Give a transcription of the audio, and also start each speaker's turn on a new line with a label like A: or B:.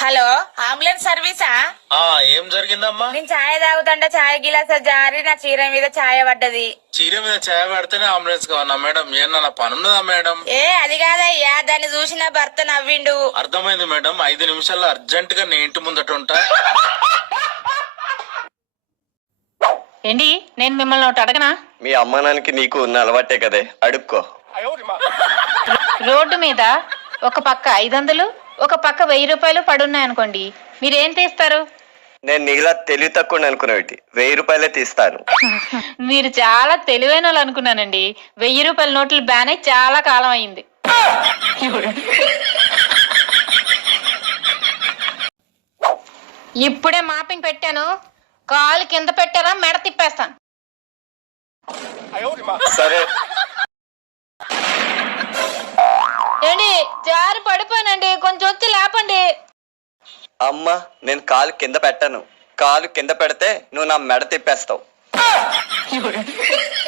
A: Hello, ambulance సర్వీసా?
B: ఏం జరిగిందమ్మా?
A: నేను ఛాయ్ తాగుతుంటే ఛాయ్ గిలాస జారి నా చీర మీద ఛాయ పడ్డది.
B: చీర మీద ఛాయ పడితేనే అంబులెన్స్ కావన్నా మేడం? ఏమన్నా పని ఉన్నదా మేడం?
A: అది కాదయ్యా, దాన్ని చూసి నా భర్త నవ్విండు.
B: అర్థమైంది మేడం, 5 నిమిషాల్లో అర్జెంట్ గా నీ ఇంటి ముందట ఉంటా.
C: ఏంటి, నేను మిమ్మల్ని ఒకటి అడగనా?
D: మీ అమ్మానానికి నీకు ఉన్న అలవాటే కదే, అడుక్కో.
C: రోడ్డు మీద ఒక పక్క 500, ఒక పక్క 1000 రూపాయలు పడున్నాయనుకోండి, మీరేం తీస్తారు?
D: నేను నీలా తెలివి తక్కువ అనుకునేవి 1000 రూపాయలే తీస్తాను.
C: మీరు చాలా తెలివైన వాళ్ళు అనుకున్నానండి. 1000 రూపాయల నోట్లు బ్యాన్ అయి చాలా కాలం అయింది. ఇప్పుడే మాపింగ్ పెట్టాను, కాలు కింద పెట్టారా మెడ తిప్పేస్తాను.
D: సరే.
C: ఏంటి, జారి పడిపోయానండి, కొంచెం వచ్చి లేపండి.
D: అమ్మా, నేను కాలు కింద పెట్టాను. కాలు కింద పెడితే నువ్వు నా మెడ తిప్పేస్తావు.